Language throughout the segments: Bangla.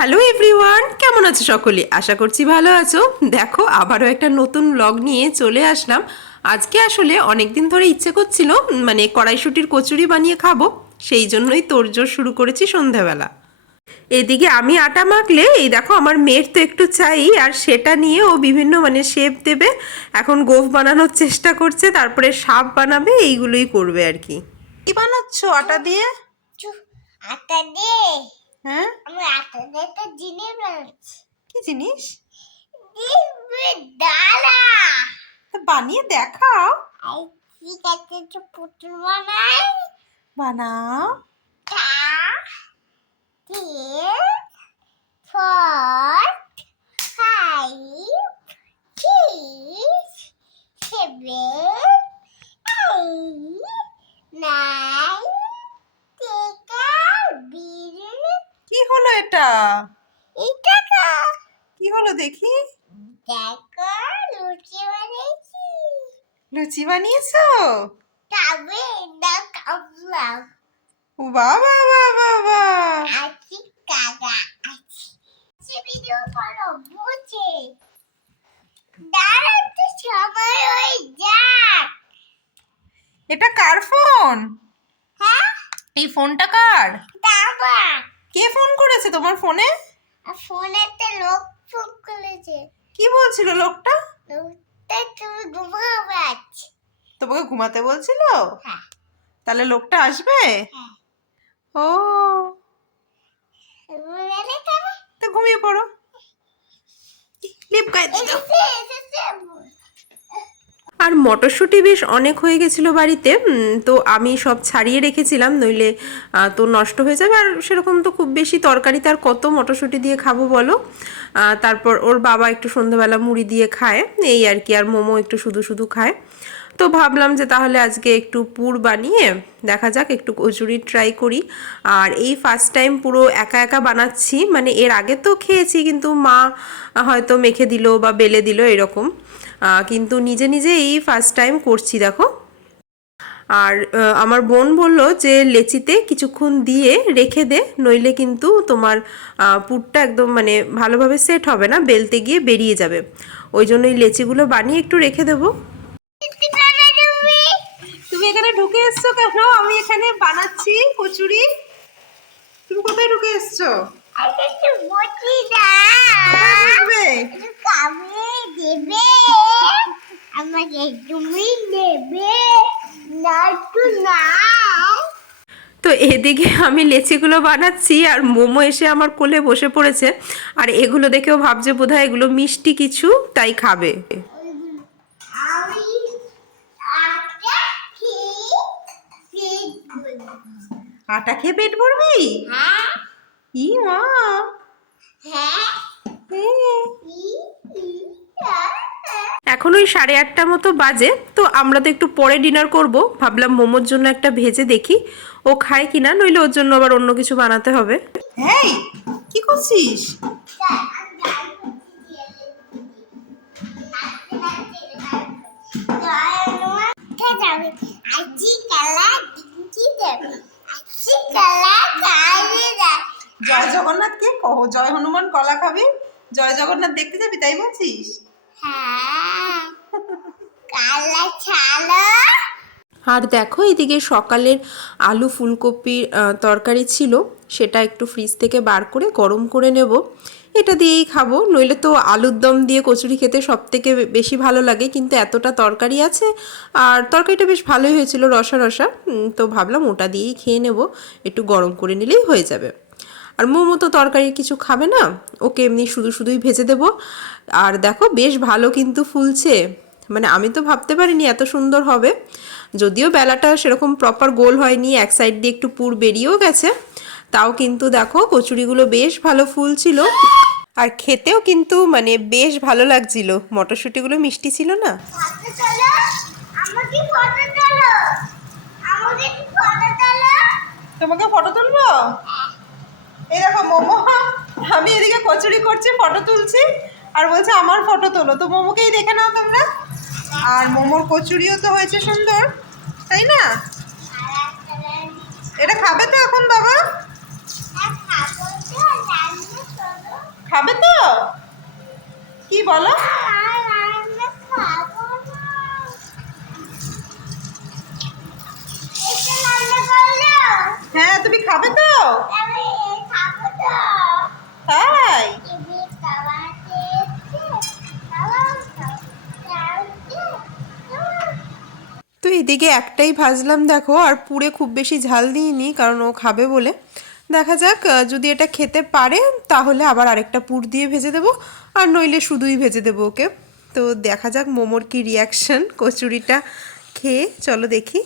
হ্যালো এভরিওয়ান কেমন আছো সকলে? আশা করছি ভালো আছো। দেখো আবারও একটা নতুন ব্লগ নিয়ে চলে আসলাম। আজকে আসলে অনেক দিন ধরে ইচ্ছে করছিল মানে কড়াইশুটির কচুরি বানিয়ে খাব। সেই জন্যই তোড়জোড় শুরু করেছি সন্ধ্যাবেলা এদিকে আমি আটা মাখলে এই দেখো আমার মেয়ের তো একটু চাই আর সেটা নিয়ে ও বিভিন্ন মানে শেপ দেবে। এখন গোফ বানানোর চেষ্টা করছে তারপরে সাপ বানাবে এইগুলোই করবে আর কি। কি বানাচ্ছ আটা দিয়ে? আটা দিয়ে। হ্যাঁ আমি আটা দিয়ে একটা জিনিস বানাচ্ছি কি জিনিস? দাঁড়া বানিয়ে দেখাও। ঠিক আছে একটু পুতুল বানাই। বানাও। কি হলো এটা? এটা কা কি হলো দেখি? দেখো লুচি বানিয়েছি। লুচি বানিয়েছো? তবে না কাবলাম ও বাবা বাবা বাবা। আছি কাকা আছি। সে ভিডিও করো বুঝে? দাঁড়া তো সময় হয়ে যাক। এটা কার ফোন হ্যাঁ? এই ফোনটা কার? দাবা কে ফোন করেছে তোমার ফোনে ফোনেতে লোক ফোন করেছে কি বলছিল লোকটা? লোকটা তুমি ঘুমাবে আজ। তোমাকে ঘুমাতে বলছিল? হ্যাঁ। তাহলে লোকটা আসবে? হ্যাঁ। ও। তো ঘুমিয়ে পড়ো। লিপ গায়ে আর মটরশুঁটি বেশ অনেক হয়ে গেছিল বাড়িতে তো আমি সব ছাড়িয়ে রেখেছিলাম, নইলে তো নষ্ট হয়ে যাবে। আর সেরকম তো খুব বেশি তরকারি তার কত মটরশুঁটি দিয়ে খাব বলো? তারপর ওর বাবা একটু সন্ধ্যাবেলা মুড়ি দিয়ে খায়, এই আর কি, আর মোমো একটু শুধু শুধু খায়। তো ভাবলাম যে তাহলে আজকে একটু পুর বানিয়ে দেখা যাক, একটু কচুরি ট্রাই করি। আর এই ফার্স্ট টাইম পুরো একা একা বানাচ্ছি মানে এর আগে তো খেয়েছি, কিন্তু মা হয়তো মেখে দিল বা বেলে দিল এরকম। কিন্তু নিজে নিজে এই ফার্স্ট টাইম করছি, দেখো। আর আমার বোন বলল যে, লেচিতে কিছুক্ষণ দিয়ে রেখে দে, নইলে কিন্তু তোমার পুরটা একদম মানে ভালোভাবে সেট হবে না, বেলতে গিয়ে বেরিয়ে যাবে। ওই জন্য এই লেচিগুলো বানিয়ে একটু রেখে দেবো। তুমি এখানে ঢুকে এসছো কেন? আমি এখানে বানাচ্ছি কচুরি। তুমি কোথায় ঢুকে এসছো? তো এদিকে আমি লেচিগুলো বানাচ্ছি আর মোমো এসে আমার কোলে বসে পড়েছে। আর এগুলো দেখেও ভাবছে বোধহয় এগুলো মিষ্টি কিছু তাই খাবে। আটা খেয়ে পেট ভরবো। আটা খেয়ে পেট ভরবি? হ্যাঁ। ই মা। হ্যাঁ। এখন ওই সাড়ে আটটা মতো বাজে তো আমরা তো একটু পরে ডিনার করব। ভাবলাম মোমোর জন্য একটা ভেজে দেখি ও খায় কিনা নইলে ওর জন্য আবার অন্য কিছু বানাতে হবে। হ্যাঁ কি করছিস? আজি কালা ডিঙ্কি দেবে। আজি কালা কালে জয় জগন্নাথকে কহ? জয় হনুমান কলা খাবি? জয় জগন্নাথ দেখতে যাবি তাই বলছিস? হ্যাঁ কালা ছালা আর দেখো এদিকে সকালের আলু ফুলকপির তরকারি ছিল সেটা একটু ফ্রিজ থেকে বার করে গরম করে নেব। এটা দিয়েই খাব নইলে তো আলুর দম দিয়ে কচুরি খেতে সব থেকে বেশি ভালো লাগে কিন্তু এতটা তরকারি আছে। আর তরকারিটা বেশ ভালোই হয়েছিল রসা রসা তো ভাবলাম ওটা দিয়েই খেয়ে নেব একটু গরম করে নিলেই হয়ে যাবে। আর মোমো তো তরকারি কিছু খাবে না। ওকে এমনি শুধু শুধুই ভেজে দেবো। আর দেখো বেশ ভালো কিন্তু ফুলছে। মানে আমি তো ভাবতে পারিনি এত সুন্দর হবে। যদিও বেলাটা সেরকম প্রপার গোল হয়নি এক সাইড দিয়ে একটু পুর বেরিয়েও গেছে। তাও কিন্তু দেখো কচুরিগুলো বেশ ভালো ফুল ছিল আর খেতেও কিন্তু মানে বেশ ভালো লাগছিল। মটরশুঁটিগুলো মিষ্টি ছিল না? ফটো তোলো আমাকে ফটো তোলো? আমাকে ফটো তোলো? তোমাকে ফটো তুলবো? এই দেখো মোমো, আমি এদিকে কচুরি করছি ফটো তুলছি আর বলছে, আমার ফটো তোলো। তো মোমোকেই দেখে নাও তোমরা। আর মোমোর কচুরিও তো হয়েছে সুন্দর, তাই না? এটা খাবে তো এখন বাবা আর খাব তো রান্না করব খাবে তো কি বলো আর আমি খাব না এটা রান্না করল হ্যাঁ তুমি খাবে তো আমি খাব তো তাই ইবি খাওয়াতে খাওয়াও খাওয়াতে তো এদিকে একটাই ভাজলাম দেখো আর পুড়ে খুব বেশি ঝাল দিইনি কারণ ও খাবে বলে। দেখা যাক যদি এটা খেতে পারে তাহলে আবার আরেকটা পুর দিয়ে ভেজে দেবো আর নইলে শুধুই ভেজে দেবো ওকে। তো দেখা যাক মোমোর কি রিয়াকশন কচুরিটা খেয়ে চলো দেখি।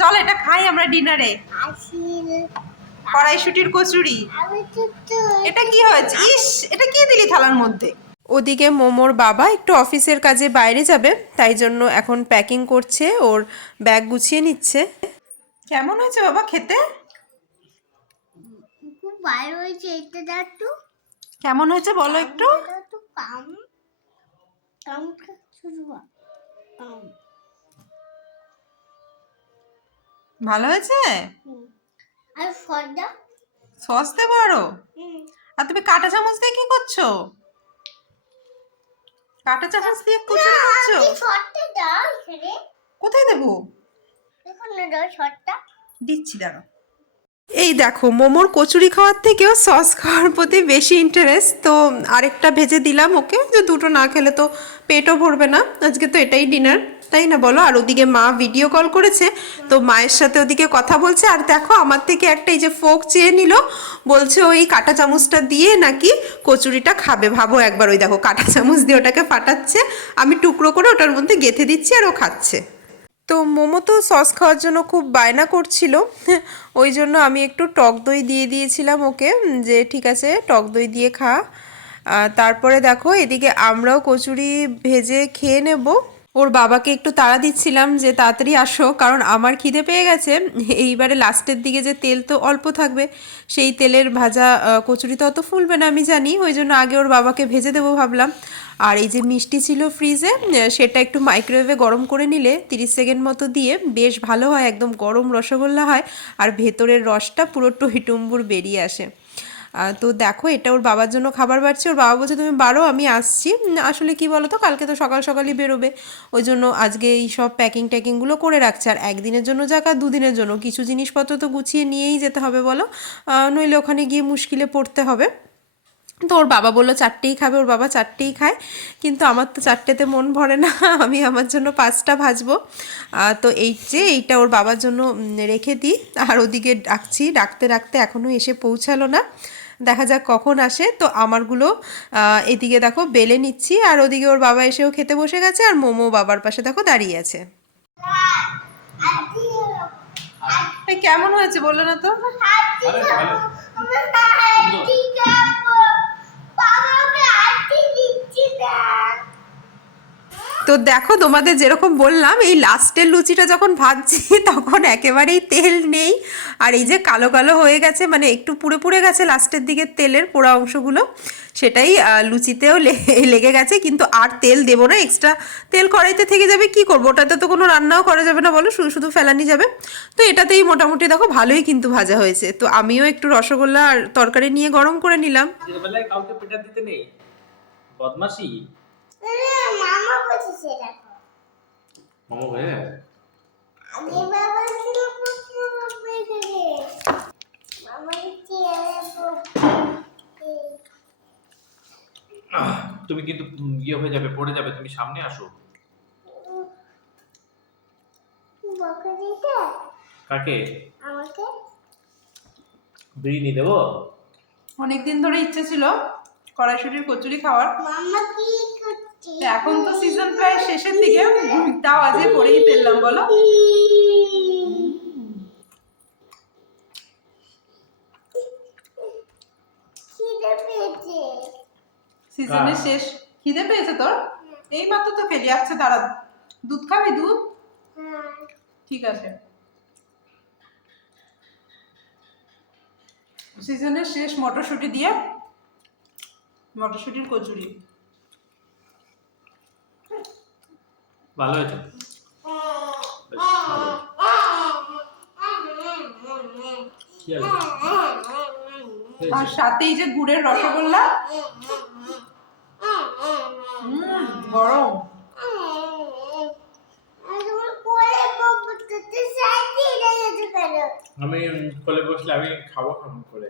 চল এটা খাই আমরা ডিনারে। আসিল। কড়াইশুটির কচুরি? এটা কি হয়েছে? ইস এটা কি দিলি থালার মধ্যে? ওদিকে মোমোর বাবা একটু অফিসের কাজে বাইরে যাবে তাই জন্য এখন প্যাকিং করছে ওর ব্যাগ গুছিয়ে নিচ্ছে। কেমন হয়েছে বাবা খেতে? খুব ভালো হয়েছে এটা দেখ কেমন হয়েছে বলো একটু? ভালো হয়েছে? হুম। আর ফর্দা? সস দেবো আরও আর তুমি কাঁটা চামচ দিয়ে কি করছ? কাঁটা চামচ দিয়ে কচুরি করছ? শর্টটা দাও এখানে। কোথায় দেবো? এখানে দাও শর্টটা। দিচ্ছি দাঁড়ো এই দেখো মোমোর কচুরি খাওয়ার থেকেও সস খাওয়ার প্রতি বেশি ইন্টারেস্ট তো আরেকটা ভেজে দিলাম ওকে। যে দুটো না খেলে তো পেটও ভরবে না। আজকে তো এটাই ডিনার তাই না বলো? আর ওদিকে মা ভিডিও কল করেছে, তো মায়ের সাথে ওদিকে কথা বলছে, আর দেখো আমার থেকে একটা এই যে ফোক চেয়ে নিল, বলছে ওই কাঁটা চামচটা দিয়ে নাকি কচুরিটা খাবে। ভাবো একবার ওই দেখো কাঁটা চামচ দিয়ে ওটাকে ফাটাচ্ছে, আমি টুকরো করে ওটার মধ্যে গেঁথে দিচ্ছি আর ও খাচ্ছে। তো মোমো তো সস খাওয়ার জন্য খুব বায়না করছিল, ওই জন্য আমি একটু টক দই দিয়ে দিয়েছিলাম ওকে যে ঠিক আছে, টক দই দিয়ে খা। তারপরে দেখো এদিকে আমরাও কচুরি ভেজে খেয়ে নেব। ওর বাবাকে একটু তাড়া দিচ্ছিলাম যে তাড়াতাড়ি আসো, কারণ আমার খিদে পেয়ে গেছে। এইবারে লাস্টের দিকে যে তেল তো অল্প থাকবে, সেই তেলের ভাজা কচুরি তো অত ফুলবে না আমি জানি, ওই জন্য আগে ওর বাবাকে ভেজে দেবো ভাবলাম। আর এই যে মিষ্টি ছিল ফ্রিজে সেটা একটু মাইক্রোওয়েভে গরম করে নিলে তিরিশ সেকেন্ড মতো দিয়ে বেশ ভালো হয়, একদম গরম রসগোল্লা হয়, আর ভেতরের রসটা পুরো টহিটুম্বুর বেরিয়ে আসে। তো দেখো, এটা ওর বাবার জন্য খাবার বাড়ছে। ওর বাবা বলছে, তুমি বারো আমি আসছি। আসলে কি বলো তো কালকে তো সকাল সকালই বেরোবে। ওই জন্য আজকে এই সব প্যাকিং ট্যাকিংগুলো করে রাখছে। আর একদিনের জন্য যাক, আর দুদিনের জন্য। কিছু জিনিসপত্র তো গুছিয়ে নিয়েই যেতে হবে বলো। নইলে ওখানে গিয়ে মুশকিলে পড়তে হবে। তো ওর বাবা বলল, চারটেই খাবে। ওর বাবা চারটেই খায়। কিন্তু আমার তো চারটেতে মন ভরে না। আমি আমার জন্য পাঁচটা ভাজবো। তো এই যে, এইটা ওর বাবার জন্য রেখে দিই। আর ওদিকে ডাকছি। ডাকতে ডাকতে এখনও এসে পৌঁছালো না। দেখা যাক কখন আসে। তো আমারগুলো এদিকে দেখো বেলে নিচ্ছি আর ওদিকে ওর বাবা এসেও খেতে বসে গেছে আর মোমো বাবার পাশে দেখো দাঁড়িয়ে আছে। কেমন হয়েছে বলল না তো? তো দেখো তোমাদের যেরকম বললাম, এই লাস্টের লুচিটা যখন ভাজছি, তখন একেবারেই তেল নেই। আর এই যে কালো কালো হয়ে গেছে মানে একটু পুড়ে পুড়ে গেছে লাস্টের দিকে তেলের পোড়া অংশগুলো, সেটাই লুচিতেও লেগে গেছে। কিন্তু আর তেল দেবো না এক্সট্রা তেল কড়াইতে থেকে যাবে, কি করব? ওটাতে তো কোনো রান্নাও করা যাবে না, বলো, শুধু শুধু ফেলানি যাবে। তো এটাতেই মোটামুটি দেখো ভালোই কিন্তু ভাজা হয়েছে। তো আমিও একটু রসগোল্লা আর তরকারি নিয়ে গরম করে নিলাম। বদমাসি মামা বলছে দেখো। মামা গেছে বাবা ছিল মামা তুমি কিন্তু ইয়ে হয়ে যাবে পড়ে যাবে তুমি সামনে আসো। কাকে? আমাকে? বিরিয়ানি দেবো? অনেকদিন ধরে ইচ্ছে ছিল কড়াইশুটির কচুরি খাওয়ার। মামা কি এখন তো সিজন প্রায় শেষের দিকে তাও আজকে করেই ফেললাম বলো। সিজনের শেষ। খিদে পেয়েছে তোর? এই মাত্র তো খেলি আচ্ছা দাঁড়া দুধ খাবি দুধ? হ্যাঁ। ঠিক আছে। সিজনের শেষ মটরশুঁটি দিয়ে মটরশুঁটির কচুরি। ভালো হয়েছে? আর সাথে এই যে গুড়ের রসগোল্লা? গরম। আমি কোলে বসলে আমি খাব খাব করে?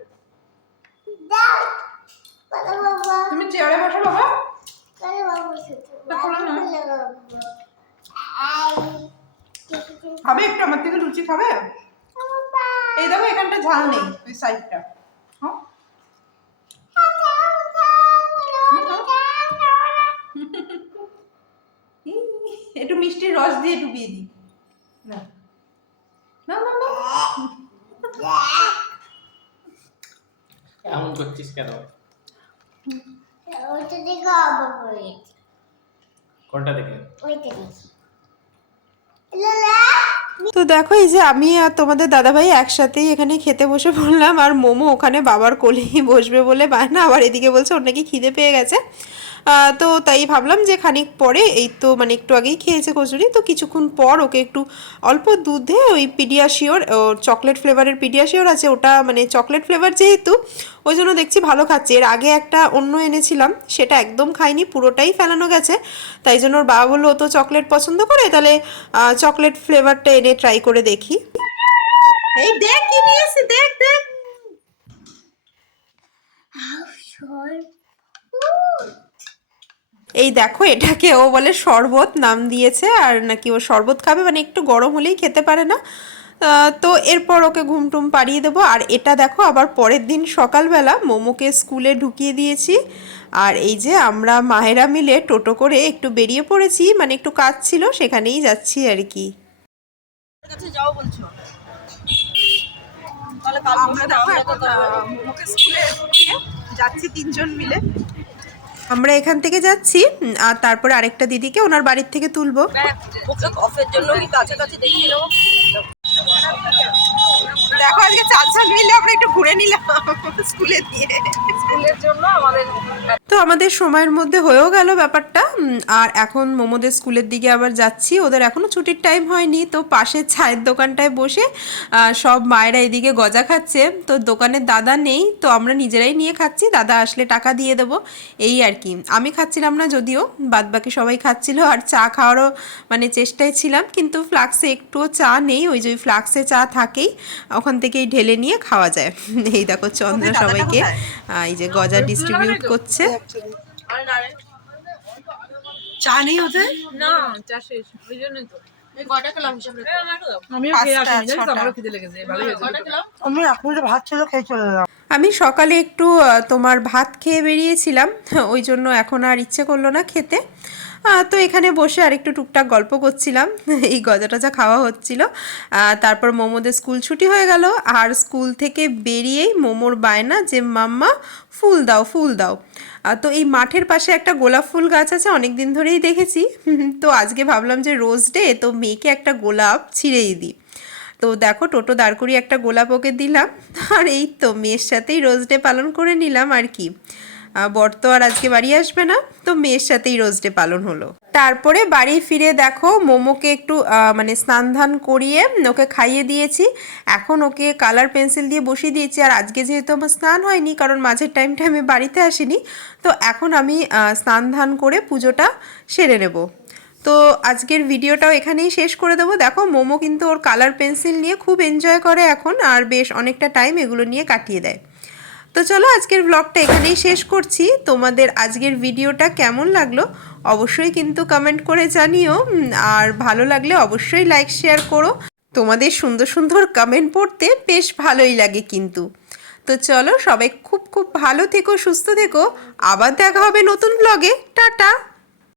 খাবে? একটু আমার থেকে লুচি খাবে? এই দেখো এখানটা ঝাল নেই ওই সাইডটা হ্যাঁ? একটু মিষ্টির রস দিয়ে ডুবিয়ে দিই। না। না না না। এমন করছিস কেন? ওইটা দেখো কোনটা দেখে? ওইটা দেখি। লালা তো দেখো, এই যে আমি আর তোমাদের দাদাভাই একসাথেই এখানে খেতে বসে পড়লাম, আর মোমো ওখানে বাবার কোলেই বসবে বলে বায়না, আবার এদিকে বলছে ওর নাকি খিদে পেয়ে গেছে। তো তাই ভাবলাম যে খানিক পরে এই তো মানে একটু আগেই খেয়েছে কচুরি তো কিছুক্ষণ পর ওকে একটু অল্প দুধে ওই পিডিয়াশিওর চকলেট ফ্লেভারের পিডিয়াশিওর আছে ওটা মানে চকলেট ফ্লেভার যেহেতু ওই জন্য দেখছি ভালো খাচ্ছে। এর আগে একটা অন্য এনেছিলাম সেটা একদম খাইনি পুরোটাই ফেলানো গেছে। তাই জন্য ওর বাবা বলল ও তো চকলেট পছন্দ করে তাহলে চকলেট ফ্লেভারটা এনে ট্রাই করে দেখি। এই দেখ কি দেখ দেখ। এই দেখো এটাকে ও বলে শরবত নাম দিয়েছে আর নাকি ও শরবত খাবে মানে একটু গরম হলেই খেতে পারে না। তো এরপর ওকে ঘুম টুম পাড়িয়ে দেবো। আর এটা দেখো আবার পরের দিন সকালবেলা মোমোকে স্কুলে ঢুকিয়ে দিয়েছি। আর এই যে আমরা মায়েরা মিলে টোটো করে একটু বেরিয়ে পড়েছি মানে একটু কাজ ছিল সেখানেই যাচ্ছি আর কি। যাও বলছো? আমরা দেখো মোমোকে স্কুলে যাচ্ছি তিনজন মিলে। আমরা এখান থেকে যাচ্ছি আর তারপরে আরেকটা দিদিকে ওনার বাড়ির থেকে তুলবো। ওকে জন্য কাছাকাছি দেখিয়ে দেখো আজকে চারজন মিলে আমরা একটু ঘুরে নিলাম স্কুলে দিয়ে। স্কুলের জন্য আমাদের তো আমাদের সময়ের মধ্যে হয়েও গেল ব্যাপারটা। আর এখন মোমোদের স্কুলের দিকে আবার যাচ্ছি। ওদের এখনও ছুটির টাইম হয়নি তো পাশের চায়ের দোকানটায় বসে সব মায়েরা এদিকে গজা খাচ্ছে। তো দোকানের দাদা নেই তো আমরা নিজেরাই নিয়ে খাচ্ছি। দাদা আসলে টাকা দিয়ে দেবো এই আর কি। আমি খাচ্ছিলাম না যদিও বাদবাকি সবাই খাচ্ছিল আর চা খাওয়ারও মানে চেষ্টায় ছিলাম। কিন্তু ফ্লাক্সে একটুও চা নেই ওই যে ওই ফ্লাক্সে চা থাকেই। ওখান থেকেই ঢেলে নিয়ে খাওয়া যায়। এই দেখো চন্দ্র সবাইকে এই যে গজা ডিস্ট্রিবিউট করছে। চা নেই ওদের? না চা শেষ ওই জন্যই তো। আমি এখন যে ভাত ছিল খেয়ে চলে এলাম। আমি সকালে একটু তোমার ভাত খেয়ে বেরিয়েছিলাম ওই জন্য এখন আর ইচ্ছে করল না খেতে। আহ, তো এখানে বসে আর একটু টুকটাক গল্প করছিলাম। এই গজা টজা খাওয়া হচ্ছিল। তারপর মোমোদের স্কুল ছুটি হয়ে গেল। আর স্কুল থেকে বেরিয়েই মোমোর বায়না যে, মাম্মা, ফুল দাও ফুল দাও। তো এই মাঠের পাশে একটা গোলাপ ফুল গাছ আছে, অনেক দিন ধরেই দেখেছি। তো আজকে ভাবলাম যে, রোজ ডে, তো মেয়েকে একটা গোলাপ ছিঁড়েই দিই। তো দেখো, টোটো দাঁড় করিয়ে একটা গোলাপ ওকে দিলাম। আর এই তো, মেয়ের সাথেই রোজ ডে পালন করে নিলাম, আর কি। বর তো আর আজকে বাড়ি আসবে না, তো মেয়ের সাথেই রোজ ডে পালন হলো। তারপরে বাড়ি ফিরে দেখো, মোমোকে একটু মানে স্নান ধান করিয়ে ওকে খাইয়ে দিয়েছি। এখন ওকে কালার পেন্সিল দিয়ে বসিয়ে দিয়েছি, আর আজকে যেহেতু আমার স্নান হয়নি, কারণ মাঝের টাইমটা আমি বাড়িতে আসিনি, তো এখন আমি স্নান ধান করে পুজোটা সেরে নেব। তো আজকের ভিডিওটাও এখানেই শেষ করে দেবো। দেখো, মোমো কিন্তু ওর কালার পেন্সিল নিয়ে খুব এনজয় করে এখন, আর বেশ অনেকটা টাইম এগুলো নিয়ে কাটিয়ে দেয়। তো চলো আজকের ব্লগটা এখানেই শেষ করছি। তোমাদের আজকের ভিডিওটা কেমন লাগল অবশ্যই কিন্তু কমেন্ট করে জানিও। আর ভালো লাগলে অবশ্যই লাইক শেয়ার করো। তোমাদের সুন্দর সুন্দর কমেন্ট পড়তে বেশ ভালোই লাগে কিন্তু। তো চলো সবাই খুব খুব ভালো থেকো, সুস্থ থেকো। আবার দেখা হবে নতুন ব্লগে টাটা!